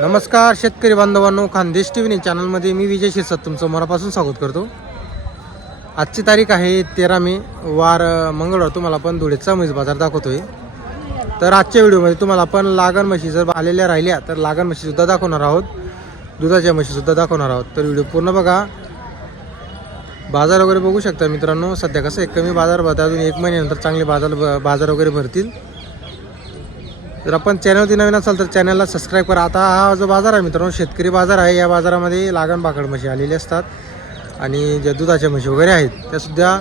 नमस्कार शेतकरी बांधवांनो खानदेश टी व्ही चॅनलमध्ये मी विजय शिरसाट तुमचं मनापासून स्वागत करतो. आजची तारीख आहे तेरा मे वार मंगळवार. तुम्हाला आपण धुळेचा म्हैस बाजार दाखवतोय. तर आजच्या व्हिडिओमध्ये तुम्हाला आपण लागण म्हशी जर आलेल्या राहिल्या तर लागण म्हशीसुद्धा दाखवणार आहोत. दुधाच्या म्हशीसुद्धा दाखवणार आहोत. तर व्हिडिओ पूर्ण बघा. बाजार वगैरे बघू शकता मित्रांनो. सध्या कसं आहे कमी बाजार भरतात अजून एक महिन्यानंतर चांगले बाजार बाजार वगैरे भरतील. जर आपण चॅनलवरती नवीन असाल तर चॅनलला सबस्क्राईब करा. आता हा जो बाजार आहे मित्रांनो शेतकरी बाजार आहे. या बाजारामध्ये लागण बाकड म्हशी आलेली असतात आणि ज्या दुधाच्या म्हशी वगैरे आहेत त्यासुद्धा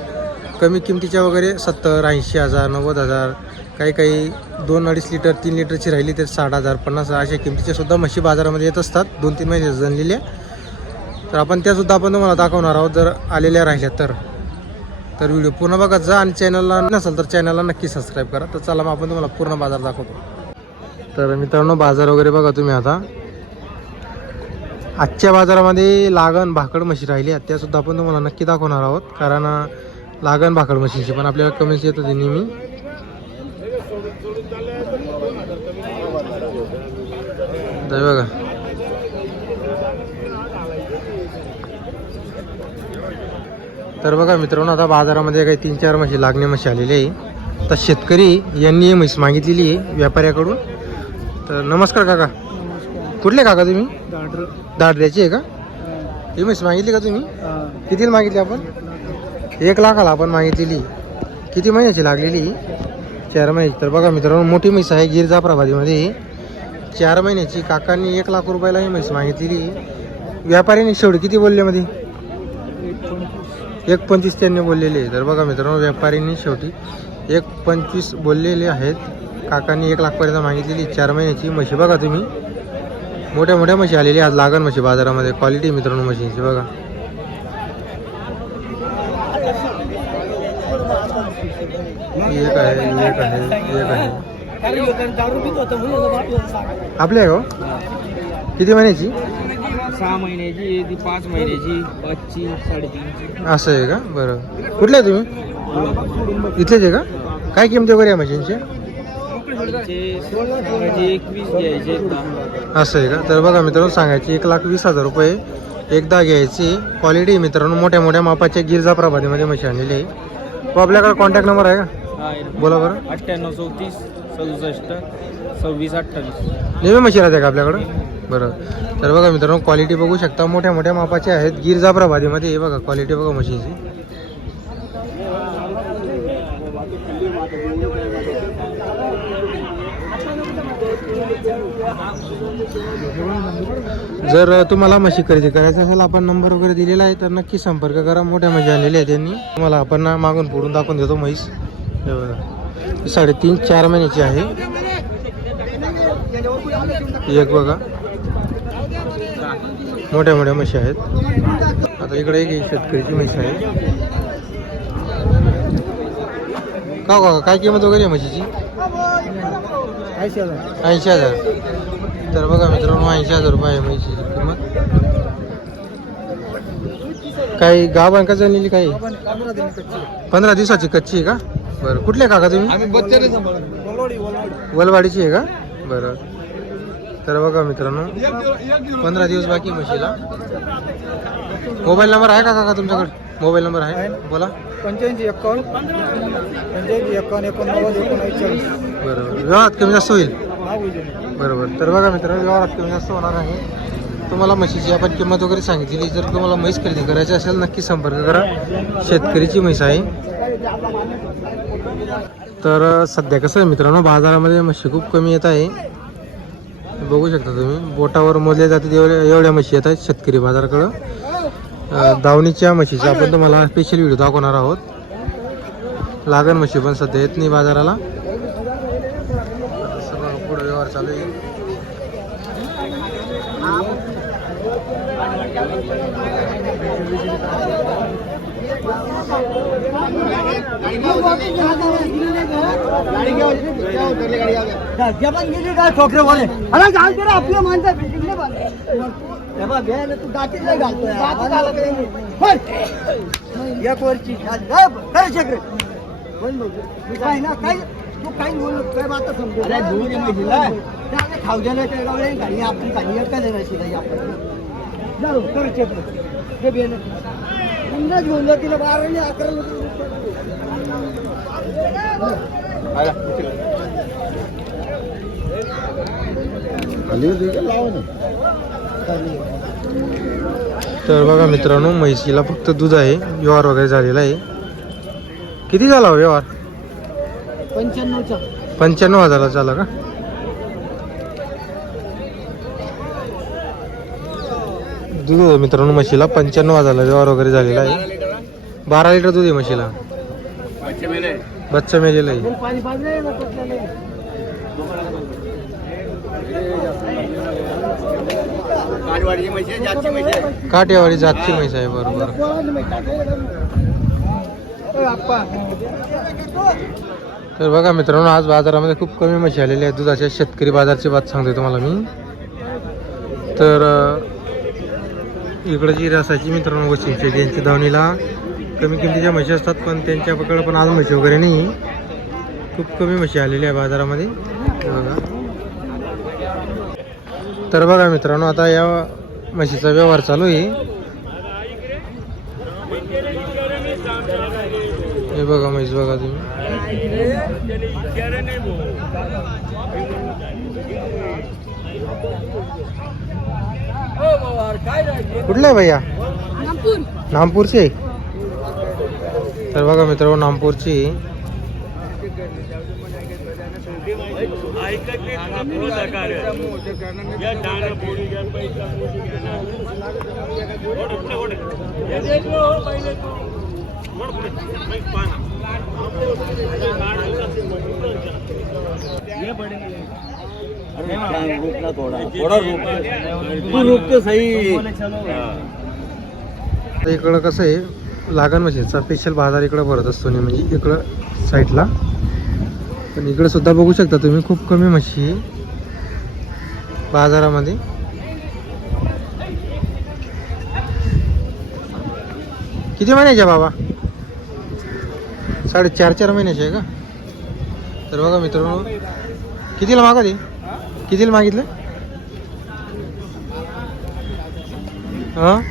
कमी किमतीच्या वगैरे सत्तर ऐंशी हजार नव्वद हजार काही काही दोन अडीच लिटर तीन लिटरची राहिली तर साठ हजार पन्नास हजार अशा किमतीच्या सुद्धा म्हशी बाजारामध्ये येत असतात. दोन तीन महिने जनलेल्या तर आपण त्यासुद्धा आपण तुम्हाला दाखवणार आहोत. जर आलेल्या राहिल्या तर तर व्हिडिओ पूर्ण बघत जा आणि चॅनलला नसेल तर चॅनलला नक्की सबस्क्राईब करा. तर चला मग आपण तुम्हाला पूर्ण बाजार दाखवतो. तर मित्रांनो बाजार वगैरे बघा तुम्ही आता. आजच्या बाजारामध्ये लागण भाकड म्हशी राहिली आहेत. त्यासुद्धा आपण तुम्हाला नक्की दाखवणार आहोत. कारण लागण भाकड म्हशीची पण आपल्याला कमेंट्स येत होते नेहमी. तर बघा. तर बघा मित्रांनो आता बाजारामध्ये काही तीन चार म्हशी लागणे म्हशी आलेली आहे. तर शेतकरी यांनी ही म्हैस मागितलेली आहे व्यापाऱ्याकडून. तर नमस्कार काका. कुठले काका तुम्ही? दादऱ्याची आहे का? ही. म्हैस मागितली का तुम्ही? कितीला मागितली आपण? एक लाखाला आपण मागितलेली. किती महिन्याची लागलेली? चार महिन्याची तर बघा मित्रांनो मोठी म्हैस आहे गिर जाफराबादीमध्ये चार महिन्याची काकांनी एक लाख रुपयाला ही म्हैस मागितलेली. व्यापाऱ्याने शेवटी किती बोलले मध्ये? एक पंचवीस त्यांनी बोललेले. आहे तर बघा मित्रांनो व्यापाऱ्यांनी शेवटी एक पंचवीस बोललेले आहेत. काकांनी एक लाखपर्यंत मागितलेली. चार महिन्याची म्हशी बघा तुम्ही. मोठ्या मोठ्या म्हशी आलेली आज लागण म्हशी बाजारामध्ये. क्वालिटी मित्रांनो म्हशींची बघा. एक आहे ही एक आहे एक आहे. आपल्या हो? किती महिन्याची? सहा महिन्याची ती पाच महिन्याची पाचची साडेतीनची. असं आहे का? बरं. कुठले आहे तुम्ही? इथलेच आहे का? काय किमती वगैरे आहे मशीनचे त्यांचे सांगायचे एकवीस घ्यायचे एकदा असं आहे का? तर बघा मित्रांनो सांगायची एक लाख वीस हजार रुपये एकदा घ्यायची. क्वालिटी मित्रांनो मोठ्या मोठ्या मापाच्या गिरजा प्रभातीमध्ये मशी आणलेली आहे. तो आपल्याकडे कॉन्टॅक्ट नंबर आहे का. बोला बरं. अठ्ठ्याण्णव चौतीस सदुसष्ट सव्वीस अठ्ठावीस. नेहमी मशी राहते का आपल्याकडं? बरं. तर बघा मित्रांनो क्वालिटी बघू शकता. मोठ्या मोठ्या मापाच्या आहेत. गिरजा प्रभातीमध्ये हे बघा क्वालिटी बघा मशीची जर तुम्हाला म्हशी खरेदी करायचं असेल आपण नंबर वगैरे दिलेला आहे तर नक्की संपर्क करा. मोठ्या म्हशी आणलेल्या आहेत त्यांनी तुम्हाला आपण मागून पुढून दाखवून देतो म्हैस. हे बघा साडेतीन चार महिन्याची आहे. एक बघा. मोठ्या मोठ्या म्हशी आहेत. आता इकडे एक शेतकरीची म्हशी आहे. का काय किंमत वगैरे आहे म्हशीची? ऐंशी हजार. तर बघा मित्रांनो ऐंशी हजार रुपये आहे म्हशीची किंमत. काही गाव का झालेली काही? पंधरा दिवसाची कच्ची आहे का? बरं कुठले काका तुम्ही? वलवाडीची आहे का? बरं. तर बघा मित्रांनो पंधरा दिवस बाकी म्हशीला. मोबाईल नंबर आहे का काका तुमच्याकडे? मोबाईल नंबर आहे? बोला. पंच्याऐंशी एक्कावन्न पंच्याऐंशी एक्कावन्न एकोणनव्वद एकोणचाळीस. बरोबर व्यवहारात कमी जास्त होईल? बरोबर. तर बघा मित्रांनो व्यवहारात कमी जास्त होणार आहे तुम्हाला म्हशीची आपण किंमत वगैरे सांगितली जर तुम्हाला म्हैस खरेदी करायची असेल नक्की संपर्क करा. शेतकरीची म्हैस आहे. तर सध्या कसं आहे मित्रांनो बाजारामध्ये म्हशी खूप कमी येत आहे. बघू शकता तुम्ही बोटावर मोजल्या जातात एवढ्या एवढ्या म्हशी येत आहेत शेतकरी बाजाराकडं. दावणीच्या म्हशीचा आपण तुम्हाला स्पेशल व्हिडिओ दाखवणार आहोत. लागण म्हशी पण सध्या येत नाही बाजाराला. व्यवहार चालू आहे ठोकरे बोले अरे घालते रे आपल्या माणसं बिल्डिंगने बांधले. बघ, ना तू गाठीत नाही घालतोय. गाठीत घाला का नाही? बोल. एक वरची. काय ना काय तू काही बोल काय बात समजू अरे दूध आहे म्हशीला त्याने खाली आपण खाली एक का देणार शिलाई आपण. जाऊ कर चेक ते बेन पुन्हा घेऊन जा तिला बारा आणि अकरा तर बघा मित्रांनो म्हैशीला फक्त दूध आहे व्यवहार वगैरे झालेला आहे. किती झाला हो व्यवहार? पंच्याण्णवचा. पंच्याण्णव हजाराला झाला का? दूध आहे मित्रांनो म्हशीला. पंच्याण्णव हजारला व्यवहार वगैरे झालेला आहे. बारा लिटर दूध आहे म्हशीला. बच्चा मेलेला आहे. काठेवाडी जातची म्हैस आहे बरोबर. तर बघा मित्रांनो आज बाजारामध्ये खूप कमी म्हशी आलेली आहे दुधाच्या शेतकरी बाजारची बात सांगतोय तुम्हाला मी. तर इकडं जी रसाची मित्रांनो वशिमशेट यांच्या धावणीला कमी किमतीच्या म्हशी असतात पण त्यांच्याकडे पण आज म्हशी वगैरे नाही. खूप कमी म्हशी आलेल्या आहे बाजारामध्ये. बघा. तर बघा मित्रांनो आता या म्हशीचा व्यवहार चालू आहे हे बघा म्हैस बघा तुम्ही. कुठलं आहे भैया? नामपूरची आहे तर बघा मित्रांनो नामपूरची तू रुकतो सही इकडं कसं आहे लागण म्हणजे म्हशीचा स्पेशल बाजार इकडं भरत असतो नाही म्हणजे इकडं साईडला पण इकडं सुद्धा बघू शकता तुम्ही खूप कमी म्हशी बाजारामध्ये. किती महिन्याच्या बाबा? साडे चार चार महिन्याचे आहे का? तर बघा मित्रांनो कितीला मागा ते? कितीला मागितलं? हां?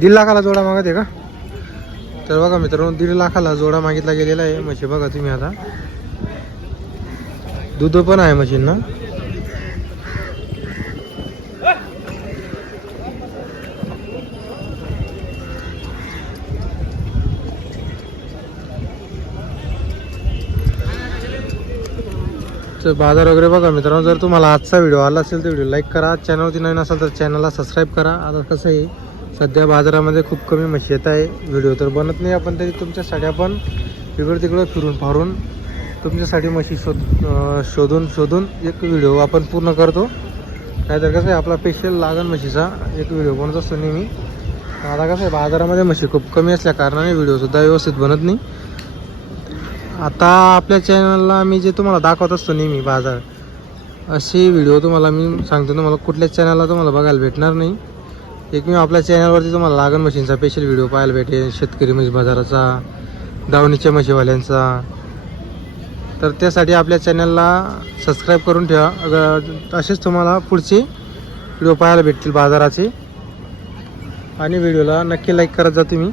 दीड लाखाला जोडा मागत आहे का? तर बघा मित्रांनो दीड लाखाला जोडा मागितला गेलेला आहे म्हशी बघा तुम्ही आता. दूध पण आहे म्हशींना ना बाजार वगैरे बघा मित्रांनो. जर तुम्हाला आजचा व्हिडिओ आला असेल तर व्हिडिओ लाईक करा. चॅनलवरती नवीन असाल तर चॅनलला सबस्क्राईब करा. आता कसं आहे सध्या बाजारामध्ये खूप कमी म्हशी येत आहे. व्हिडिओ तर बनत नाही आपण तरी तुमच्यासाठी आपण इकडं तिकडं फिरून फारून तुमच्यासाठी म्हशी शोध शोधून शोधून एक व्हिडिओ आपण पूर्ण करतो. नाहीतर कसं आहे आपला स्पेशल लागण म्हशीचा एक व्हिडिओ बनत असतो नेहमी. आता कसं आहे बाजारामध्ये म्हशी खूप कमी असल्या कारणाने व्हिडिओसुद्धा व्यवस्थित बनत नाही. आता आपल्या चॅनलला मी जे तुम्हाला दाखवत असतो नेहमी बाजार असे व्हिडिओ तुम्हाला मी सांगतो. तुम्हाला कुठल्याच चॅनलला तुम्हाला बघायला भेटणार नाही. एक मी आपल्या चॅनलवरती तुम्हाला लागण मशीनचा स्पेशल व्हिडिओ पाहायला भेटेल. शेतकरी म्हशी बाजाराचा दावणीच्या म्हशीवाल्यांचा. तर त्यासाठी आपल्या चॅनलला सबस्क्राईब करून ठेवा. अगर असेच तुम्हाला पुढचे व्हिडिओ पाहायला भेटतील बाजाराचे. आणि व्हिडिओला नक्की लाईक करत जा तुम्ही.